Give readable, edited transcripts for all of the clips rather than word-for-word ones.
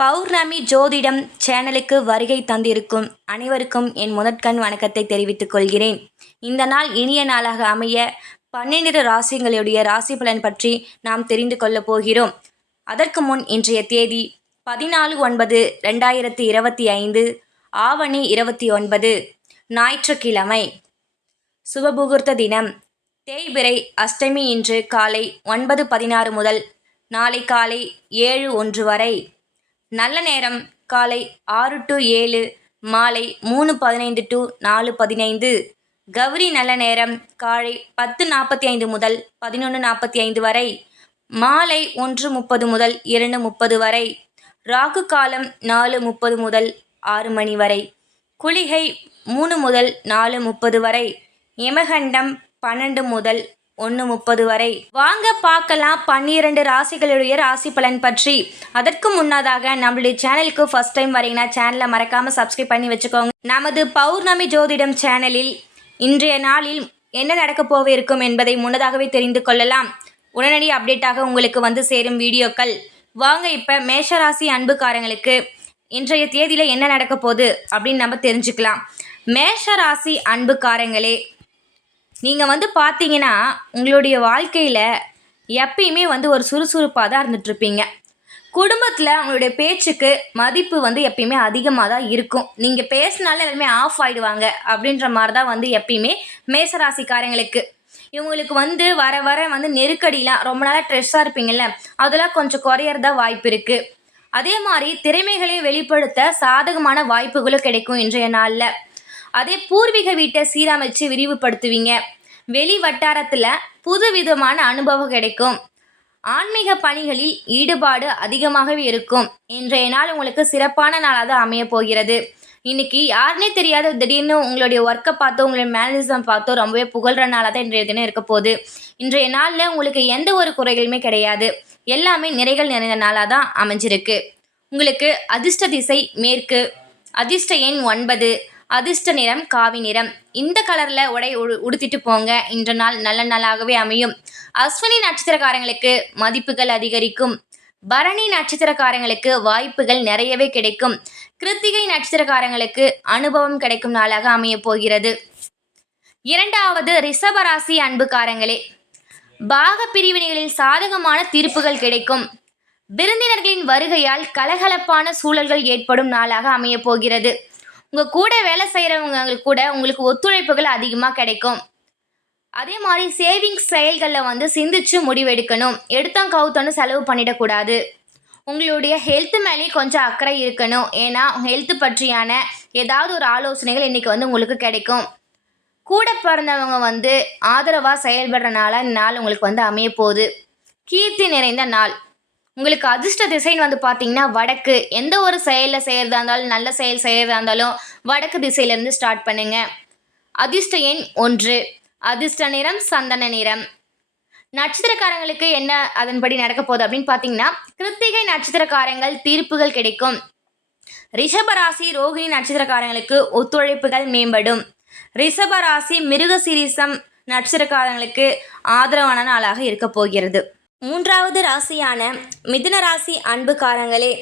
பௌர்ணமி ஜோதிடம் சேனலுக்கு வருகை தந்திருக்கும் அனைவருக்கும் என் முதற்கண் வணக்கத்தை தெரிவித்துக் கொள்கிறேன். இந்த நாள் இனிய நாளாக அமைய 12 ராசிகளுடைய ராசி பலன் பற்றி நாம் தெரிந்து கொள்ளப் போகிறோம். அதற்கு முன் இன்றைய தேதி 14/9/2025 ஆவணி 29 ஞாயிற்றுக்கிழமை. சுபமுகூர்த்த தினம். தேய்பிறை அஷ்டமி இன்று காலை 9:16 முதல் நாளை காலை 7:01 வரை. நல்ல நேரம் காலை 6 to 7, மாலை 3:15 to 4:15. கௌரி நல்ல நேரம் காலை 10:45 முதல் 11:45 வரை, மாலை 1:30 முதல் 2:30 வரை. ராகு காலம் 4:30 முதல் 6 மணி வரை. குளிகை 3 முதல் 4:30 வரை. யமகண்டம் 12 முதல் 1:30 வரை. வாங்க பார்க்கலாம் 12 ராசிகளுடைய ராசி பலன் பற்றி. அதற்கு முன்னதாக நம்மளுடைய சேனலுக்கு ஃபர்ஸ்ட் டைம் வரீங்கன்னா சேனலை மறக்காம சப்ஸ்கிரைப் பண்ணி வச்சுக்கோங்க. நமது பௌர்ணமி ஜோதிடம் சேனலில் இன்றைய நாளில் என்ன நடக்கப் போக இருக்கும் என்பதை முன்னதாகவே தெரிந்து கொள்ளலாம். உடனடி அப்டேட்டாக உங்களுக்கு வந்து சேரும் வீடியோக்கள். வாங்க இப்போ மேஷராசி அன்புக்காரங்களுக்கு இன்றைய தேதியில் என்ன நடக்க போகுது அப்படின்னு நம்ம தெரிஞ்சுக்கலாம். மேஷராசி அன்புக்காரங்களே, நீங்கள் பார்த்தீங்கன்னா உங்களுடைய வாழ்க்கையில் எப்பயுமே ஒரு சுறுசுறுப்பாக தான் இருந்துகிட்ருப்பீங்க. குடும்பத்தில் உங்களுடைய பேச்சுக்கு மதிப்பு எப்பயுமே அதிகமாக தான் இருக்கும். நீங்கள் பேசினாலே எல்லாருமே ஆஃப் ஆகிடுவாங்க அப்படின்ற மாதிரி தான் எப்பயுமே மேசராசிக்காரங்களுக்கு. இவங்களுக்கு வர வர நெருக்கடிலாம் ரொம்ப நாளாக ஸ்ட்ரெஸ்ஸாக இருப்பீங்கள்ல, அதெல்லாம் கொஞ்சம் குறையறதா வாய்ப்பு இருக்குது. அதே மாதிரி திறமைகளை வெளிப்படுத்த சாதகமான வாய்ப்புகளும் கிடைக்கும் இன்றைய நாளில். அதே பூர்வீக வீட்டை சீரமைச்சு விரிவுபடுத்துவீங்க. வெளி வட்டாரத்தில் புதுவிதமான அனுபவம் கிடைக்கும். ஆன்மீக பணிகளில் ஈடுபாடு அதிகமாகவே இருக்கும். இன்றைய நாள் உங்களுக்கு சிறப்பான நாளாக தான் அமைய போகிறது. இன்னைக்கு யாருன்னே தெரியாத திடீர்னு உங்களுடைய ஒர்க்கை பார்த்தோ உங்களுடைய மேனேஜ்மெண்ட் பார்த்தோ ரொம்பவே புகழ்கிற நாளாக தான் இன்றைய தினம் இருக்க போகுது. இன்றைய நாளில் உங்களுக்கு எந்த ஒரு குறைகளுமே கிடையாது. எல்லாமே நிறைகள் நிறைந்த நாளாக தான் அமைஞ்சிருக்கு. உங்களுக்கு அதிர்ஷ்ட திசை மேற்கு. அதிர்ஷ்ட எண் 9. அதிர்ஷ்ட நிறம் காவி நிறம். இந்த கலரில் உடை உடுத்திட்டு போங்க. இன்ற நாள் நல்ல நாளாகவே அமையும். அஸ்வினி நட்சத்திரக்காரங்களுக்கு மதிப்புகள் அதிகரிக்கும். பரணி நட்சத்திரக்காரங்களுக்கு வாய்ப்புகள் நிறையவே கிடைக்கும். கிருத்திகை நட்சத்திரக்காரங்களுக்கு அனுபவம் கிடைக்கும் நாளாக அமைய போகிறது. இரண்டாவது ரிஷபராசி அன்புக்காரங்களே, பாக பிரிவினைகளில் சாதகமான தீர்ப்புகள் கிடைக்கும். விருந்தினர்களின் வருகையால் கலகலப்பான சூழல்கள் ஏற்படும் நாளாக அமைய போகிறது. உங்கள் கூட வேலை செய்கிறவங்களுக்கு கூட உங்களுக்கு ஒத்துழைப்புகள் அதிகமாக கிடைக்கும். அதே மாதிரி சேவிங்ஸ் செயல்களில் சிந்திச்சு முடிவெடுக்கணும். எடுத்தோம் கவுத்தோன்னு செலவு பண்ணிடக்கூடாது. உங்களுடைய ஹெல்த் மேலேயும் கொஞ்சம் அக்கறை இருக்கணும். ஏன்னா ஹெல்த் பற்றியான ஏதாவது ஒரு ஆலோசனைகள் இன்றைக்கி உங்களுக்கு கிடைக்கும். கூட பிறந்தவங்க ஆதரவாக செயல்படுறனால இந்த நாள் உங்களுக்கு அமைய போகுது. கீர்த்தி நிறைந்த நாள். உங்களுக்கு அதிர்ஷ்ட திசைன்னு பார்த்தீங்கன்னா வடக்கு. எந்த ஒரு செயலில் செய்கிறதா இருந்தாலும், நல்ல செயல் செய்கிறதா இருந்தாலும் வடக்கு திசையிலேருந்து ஸ்டார்ட் பண்ணுங்க. அதிர்ஷ்ட எண் 1. அதிர்ஷ்ட நிறம் சந்தன நிறம். நட்சத்திரக்காரங்களுக்கு என்ன அதன்படி நடக்க போகுது அப்படின்னு பார்த்தீங்கன்னா, கிருத்திகை நட்சத்திரக்காரங்கள் தீர்ப்புகள் கிடைக்கும். ரிஷபராசி ரோகிணி நட்சத்திரக்காரங்களுக்கு ஒத்துழைப்புகள் மேம்படும். ரிஷபராசி மிருகசீரிசம் நட்சத்திரக்காரங்களுக்கு ஆதரவான நாளாக இருக்க போகிறது. மூன்றாவது ராசியான மிதுன ராசி அன்புக்காரங்களே,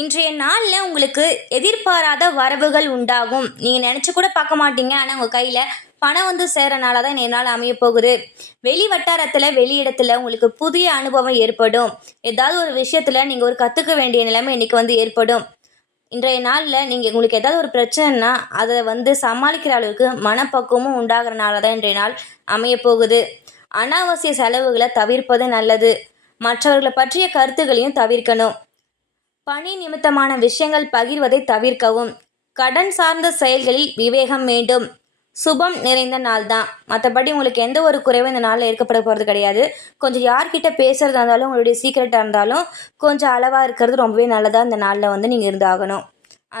இன்றைய நாளில் உங்களுக்கு எதிர்பாராத வரவுகள் உண்டாகும். நீங்கள் நினச்சி கூட பார்க்க மாட்டீங்க. ஆனால் உங்கள் கையில் பணம் சேர நாளாக தான் இன்றைய நாள் அமைய போகுது. வெளி வட்டாரத்தில் வெளியிடத்தில் உங்களுக்கு புதிய அனுபவம் ஏற்படும். ஏதாவது ஒரு விஷயத்தில் நீங்கள் ஒரு கற்றுக்க வேண்டிய நிலைமை இன்றைக்கி ஏற்படும். இன்றைய நாளில் உங்களுக்கு ஏதாவது ஒரு பிரச்சனைனா அதை சமாளிக்கிற அளவுக்கு மனப்பக்குவமும் உண்டாகிற நாளாக தான் இன்றைய நாள் அமைய போகுது. அனாவசிய செலவுகளை தவிர்ப்பது நல்லது. மற்றவர்களை பற்றிய கருத்துக்களையும் தவிர்க்கணும். பணி நிமித்தமான விஷயங்கள் பகிர்வதை தவிர்க்கவும். கடன் சார்ந்த செயல்களில் விவேகம் வேண்டும். சுபம் நிறைந்த நாள் தான். மற்றபடி உங்களுக்கு எந்த ஒரு குறைவும் இந்த நாளில் ஏற்கப்பட போகிறது கிடையாது. கொஞ்சம் யார்கிட்ட பேசுகிறதா இருந்தாலும், உங்களுடைய சீக்கிரட்டாக இருந்தாலும் கொஞ்சம் அளவாக இருக்கிறது ரொம்பவே நல்லதாக இந்த நாளில் நீங்கள் இருந்தாகணும்.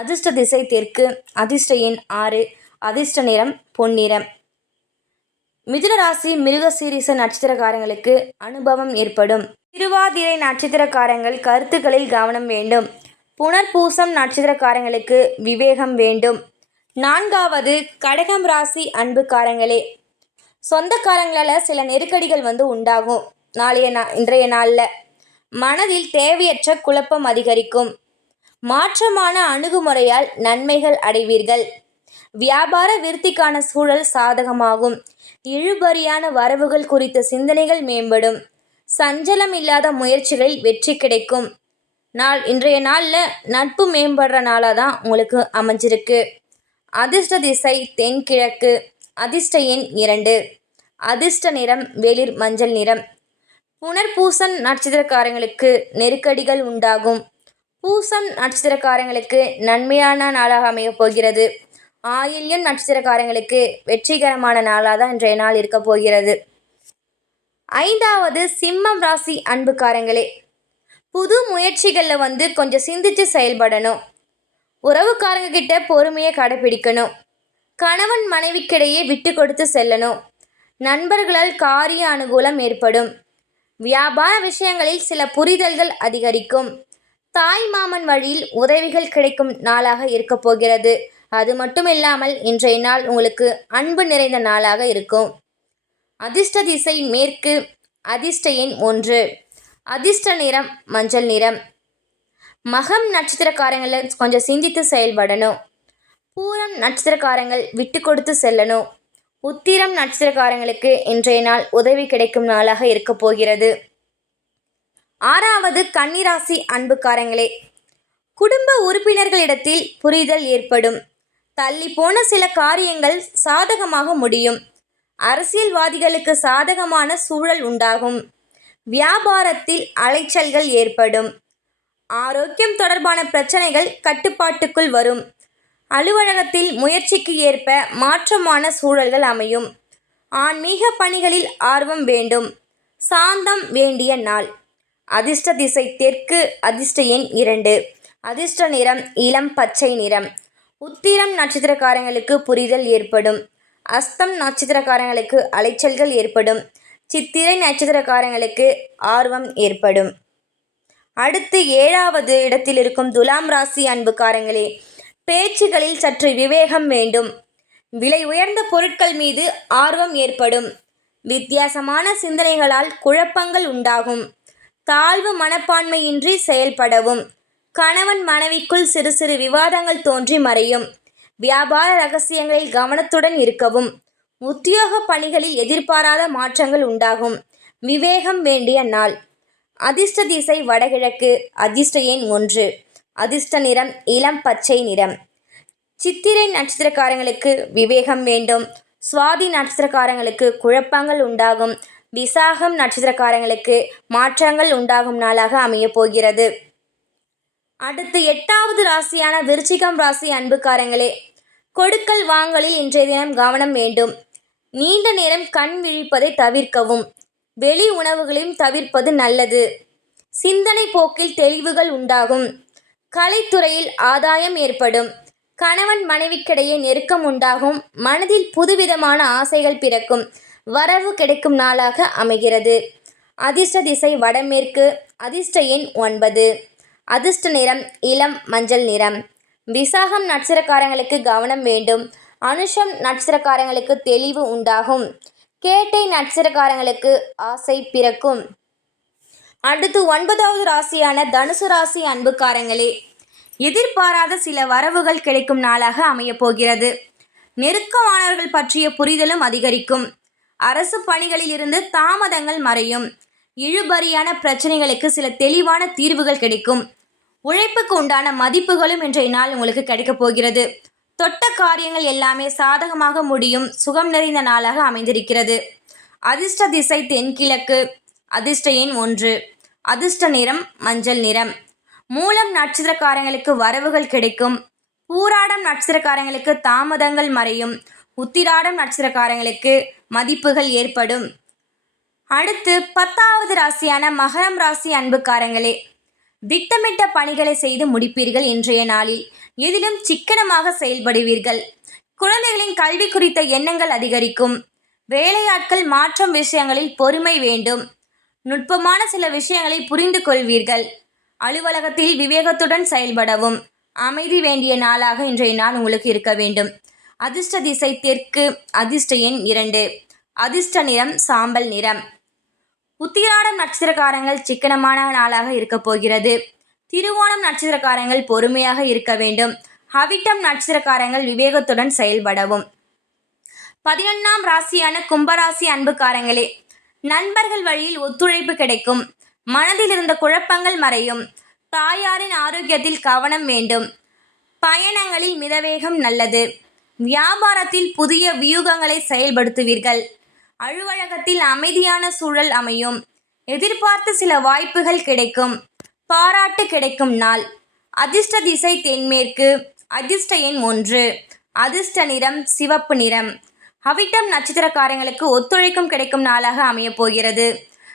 அதிர்ஷ்ட திசை தெற்கு. அதிர்ஷ்ட எண் 6. அதிர்ஷ்ட நிறம் பொன்னிறம். மிதுன ராசி மிருகசீரிச நட்சத்திரக்காரங்களுக்கு அனுபவம் ஏற்படும். திருவாதிரை நட்சத்திரக்காரங்கள் கருத்துக்களில் கவனம் வேண்டும். புனர்பூசம் நட்சத்திரக்காரங்களுக்கு விவேகம் வேண்டும். நான்காவது கடகம் ராசி அன்புக்காரங்களே, சொந்தக்காரங்களால் சில நெருக்கடிகள் உண்டாகும். இன்றைய நாளில் மனதில் தேவையற்ற குழப்பம் அதிகரிக்கும். மாற்றமான அணுகுமுறையால் நன்மைகள் அடைவீர்கள். வியாபார விருத்திக்கான சூழல் சாதகமாகும். இழுபறியான வரவுகள் குறித்த சிந்தனைகள் மேம்படும். சஞ்சலம் இல்லாத முயற்சிகளில் வெற்றி கிடைக்கும். இன்றைய நாளில் நட்பு மேம்படுற நாளாக தான் உங்களுக்கு அமைஞ்சிருக்கு. அதிர்ஷ்ட திசை தென்கிழக்கு. அதிர்ஷ்ட எண் 2. அதிர்ஷ்ட நிறம் வெளிர் மஞ்சள் நிறம். புனர்பூசம் நட்சத்திரக்காரங்களுக்கு நெருக்கடிகள் உண்டாகும். பூசம் நட்சத்திரக்காரங்களுக்கு நன்மையான நாளாக அமையப் போகிறது. ஆயில்யம் நட்சத்திரக்காரங்களுக்கு வெற்றிகரமான நாளாக தான் இன்றைய நாள் இருக்க போகிறது. 5வது சிம்மம் ராசி அன்புக்காரங்களே, புது முயற்சிகளில் கொஞ்சம் சிந்திச்சு செயல்படணும். உறவுக்காரங்க கிட்ட பொறுமையை கடைபிடிக்கணும். கணவன் மனைவிக்கிடையே விட்டு கொடுத்து செல்லணும். நண்பர்களால் காரிய அனுகூலம் ஏற்படும். வியாபார விஷயங்களில் சில புரிதல்கள் அதிகரிக்கும். தாய் மாமன் வழியில் உதவிகள் கிடைக்கும் நாளாக இருக்க போகிறது. அது மட்டும் இல்லாமல் இன்றைய நாள் உங்களுக்கு அன்பு நிறைந்த நாளாக இருக்கும். அதிர்ஷ்ட திசை மேற்கு. அதிர்ஷ்ட எண் 1. அதிர்ஷ்ட நிறம் மஞ்சள் நிறம். மகம் நட்சத்திரக்காரங்களை கொஞ்சம் சிந்தித்து செயல்படணும். பூரம் நட்சத்திரக்காரங்கள் விட்டு கொடுத்து செல்லணும். உத்திரம் நட்சத்திரக்காரங்களுக்கு இன்றைய நாள் உதவி கிடைக்கும் நாளாக இருக்க போகிறது. 6வது கன்னிராசி அன்புக்காரங்களே, குடும்ப உறுப்பினர்களிடத்தில் புரிதல் ஏற்படும். தள்ளி போன சில காரியங்கள் சாதகமாக முடியும். அரசியல்வாதிகளுக்கு சாதகமான சூழல் உண்டாகும். வியாபாரத்தில் அலைச்சல்கள் ஏற்படும். ஆரோக்கியம் தொடர்பான பிரச்சனைகள் கட்டுப்பாட்டுக்குள் வரும். அலுவலகத்தில் முயற்சிக்கு ஏற்ப மாற்றமான சூழல்கள் அமையும். ஆன்மீக பணிகளில் ஆர்வம் வேண்டும். சாந்தம் வேண்டிய நாள். அதிர்ஷ்ட திசை தெற்கு. அதிர்ஷ்ட எண் 2. அதிர்ஷ்ட நிறம் இளம் பச்சை நிறம். உத்திரம் நட்சத்திரக்காரங்களுக்கு புரிதல் ஏற்படும். அஸ்தம் நட்சத்திரக்காரங்களுக்கு அலைச்சல்கள் ஏற்படும். சித்திரை நட்சத்திரக்காரங்களுக்கு ஆர்வம் ஏற்படும். அடுத்து 7வது இடத்தில் இருக்கும் துலாம் ராசி அன்புக்காரங்களே, பேச்சுகளில் சற்று விவேகம் வேண்டும். விலை உயர்ந்த பொருட்கள் மீது ஆர்வம் ஏற்படும். வித்தியாசமான சிந்தனைகளால் குழப்பங்கள் உண்டாகும். தாழ்வு மனப்பான்மையின்றி செயல்படவும். கணவன் மனைவிக்குள் சிறு சிறு விவாதங்கள் தோன்றி மறையும். வியாபார ரகசியங்களில் கவனத்துடன் இருக்கவும். உத்தியோக பணிகளில் எதிர்பாராத மாற்றங்கள் உண்டாகும். விவேகம் வேண்டிய நாள். அதிர்ஷ்ட திசை வடகிழக்கு. அதிர்ஷ்ட எண் 1. அதிர்ஷ்ட நிறம் இளம் பச்சை நிறம். சித்திரை நட்சத்திரக்காரங்களுக்கு விவேகம் வேண்டும். சுவாதி நட்சத்திரக்காரங்களுக்கு குழப்பங்கள் உண்டாகும். விசாகம் நட்சத்திரக்காரங்களுக்கு மாற்றங்கள் உண்டாகும் நாளாக அமையப் போகிறது. அடுத்து 8வது ராசியான விருச்சிகம் ராசி அன்புக்காரங்களே, கொடுக்கல் வாங்கலில் இன்றைய தினம் கவனம் வேண்டும். நீண்ட நேரம் கண் விழிப்பதை தவிர்க்கவும். வெளி உணவுகளையும் தவிர்ப்பது நல்லது. சிந்தனை போக்கில் தெளிவுகள் உண்டாகும். கலைத்துறையில் ஆதாயம் ஏற்படும். கணவன் மனைவிக்கிடையே நெருக்கம் உண்டாகும். மனதில் புதுவிதமான ஆசைகள் பிறக்கும். வரவு கிடைக்கும் நாளாக அமைகிறது. அதிர்ஷ்ட திசை வடமேற்கு. அதிர்ஷ்ட எண் 9. அதிர்ஷ்ட நிறம் இளம் மஞ்சள் நிறம். விசாகம் நட்சத்திரக்காரங்களுக்கு கவனம் வேண்டும். அனுஷம் நட்சத்திரக்காரங்களுக்கு தெளிவு உண்டாகும். கேட்டை நட்சத்திரக்காரங்களுக்கு ஆசை பிறக்கும். அடுத்து 9வது ராசியான தனுசு ராசி அன்புக்காரங்களே, எதிர்பாராத சில வரவுகள் கிடைக்கும் நாளாக அமையப் போகிறது. நெருக்கமானவர்கள் பற்றிய புரிதலும் அதிகரிக்கும். அரசு பணிகளில் இருந்து தாமதங்கள் மறையும். இழுபறியான பிரச்சனைகளுக்கு சில தெளிவான தீர்வுகள் கிடைக்கும். உழைப்புக்கு உண்டான மதிப்புகளும் இன்றைய நாள் உங்களுக்கு கிடைக்கப் போகிறது. தொட்ட காரியங்கள் எல்லாமே சாதகமாக முடியும். சுகம் நிறைந்த நாளாக அமைந்திருக்கிறது. அதிர்ஷ்ட திசை தென்கிழக்கு. அதிர்ஷ்ட எண் 1. அதிர்ஷ்ட நிறம் மஞ்சள் நிறம். மூலம் நட்சத்திரக்காரங்களுக்கு வரவுகள் கிடைக்கும். பூராடம் நட்சத்திரக்காரங்களுக்கு தாமதங்கள் மறையும். உத்திராடம் நட்சத்திரக்காரங்களுக்கு மதிப்புகள் ஏற்படும். அடுத்து 10வது ராசியான மகரம் ராசி அன்புக்காரங்களே, திட்டமிட்ட பணிகளை செய்து முடிப்பீர்கள். இன்றைய நாளில் எதிலும் சிக்கனமாக செயல்படுவீர்கள். குழந்தைகளின் கல்வி குறித்த எண்ணங்கள் அதிகரிக்கும். வேலையாட்கள் மாற்றம் விஷயங்களில் பொறுமை வேண்டும். நுட்பமான சில விஷயங்களை புரிந்து கொள்வீர்கள். அலுவலகத்தில் விவேகத்துடன் செயல்படவும். அமைதி வேண்டிய நாளாக இன்றைய நாள் உங்களுக்கு இருக்க வேண்டும். அதிர்ஷ்ட திசை தெற்கு. அதிர்ஷ்ட எண் 2. அதிர்ஷ்ட நிறம் சாம்பல் நிறம். உத்திராடம் நட்சத்திரக்காரங்கள் சிக்கனமான நாளாக இருக்க போகிறது. திருவோணம் நட்சத்திரக்காரங்கள் பொறுமையாக இருக்க வேண்டும். அவிட்டம் நட்சத்திரக்காரங்கள் விவேகத்துடன் செயல்படவும். 11ஆம் ராசியான கும்பராசி அன்புக்காரங்களே, நண்பர்கள் வழியில் ஒத்துழைப்பு கிடைக்கும். மனதில் இருந்த குழப்பங்கள் மறையும். தாயாரின் ஆரோக்கியத்தில் கவனம் வேண்டும். பயணங்களில் மிதவேகம் நல்லது. வியாபாரத்தில் புதிய வியூகங்களை செயல்படுத்துவீர்கள். அலுவலகத்தில் அமைதியான சூழல் அமையும். எதிர்பார்த்த சில வாய்ப்புகள் கிடைக்கும். பாராட்டு கிடைக்கும் நாள். அதிர்ஷ்ட திசை தென்மேற்கு. அதிர்ஷ்ட எண் 1. அதிர்ஷ்ட நிறம் சிவப்பு நிறம். அவிட்டம் நட்சத்திரக்காரங்களுக்கு ஒத்துழைக்கும் கிடைக்கும் நாளாக அமையப் போகிறது.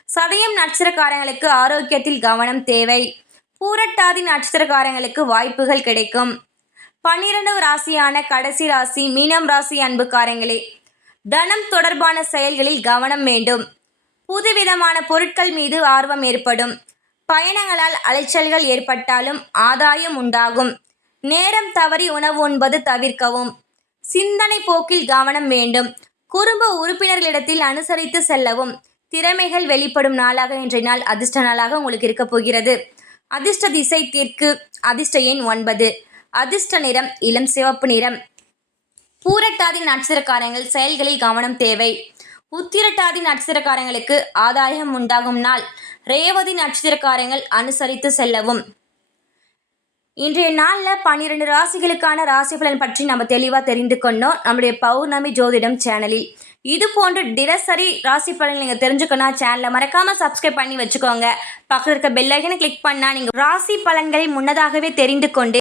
சதயம் நட்சத்திரக்காரங்களுக்கு ஆரோக்கியத்தில் கவனம் தேவை. பூரட்டாதி நட்சத்திரக்காரங்களுக்கு வாய்ப்புகள் கிடைக்கும். 12 ராசியான கடைசி ராசி மீனம் ராசி அன்புக்காரங்களே, தனம் தொடர்பான செயல்களில் கவனம் வேண்டும். புதுவிதமான பொருட்கள் மீது ஆர்வம் ஏற்படும். பயணங்களால் அலைச்சல்கள் ஏற்பட்டாலும் ஆதாயம் உண்டாகும். நேரம் தவறி உணவு உண்பது தவிர்க்கவும். சிந்தனை போக்கில் கவனம் வேண்டும். குடும்ப உறுப்பினர்களிடத்தில் அனுசரித்து செல்லவும். திறமைகள் வெளிப்படும் நாளாக இன்றைய நாள் அதிர்ஷ்ட நாளாக உங்களுக்கு இருக்க போகிறது. அதிர்ஷ்ட திசை தெற்கு. அதிர்ஷ்ட எண் 9. அதிர்ஷ்ட நிறம் இளம் சிவப்பு நிறம். பூரட்டாதி நட்சத்திரக்காரங்கள் செயல்களில் கவனம் தேவை. உத்திரட்டாதி நட்சத்திரக்காரங்களுக்கு ஆதாயம் உண்டாகும் நாள். ரேவதி நட்சத்திரக்காரங்கள் அனுசரித்து செல்லவும். இன்றைய நாளில் 12 ராசிகளுக்கான ராசி பலன் பற்றி நம்ம தெளிவாக தெரிந்து கொண்டோம் நம்முடைய பௌர்ணமி ஜோதிடம் சேனலில். இது போன்ற தினசரி ராசி பலன் நீங்கள் தெரிஞ்சுக்கணும் சேனலை மறக்காமல் சப்ஸ்கிரைப் பண்ணி வச்சுக்கோங்க. பக்கத்தில் இருக்க பெல் ஐக்கனை கிளிக் பண்ணால் நீங்கள் ராசி பலன்களை முன்னதாகவே தெரிந்து கொண்டு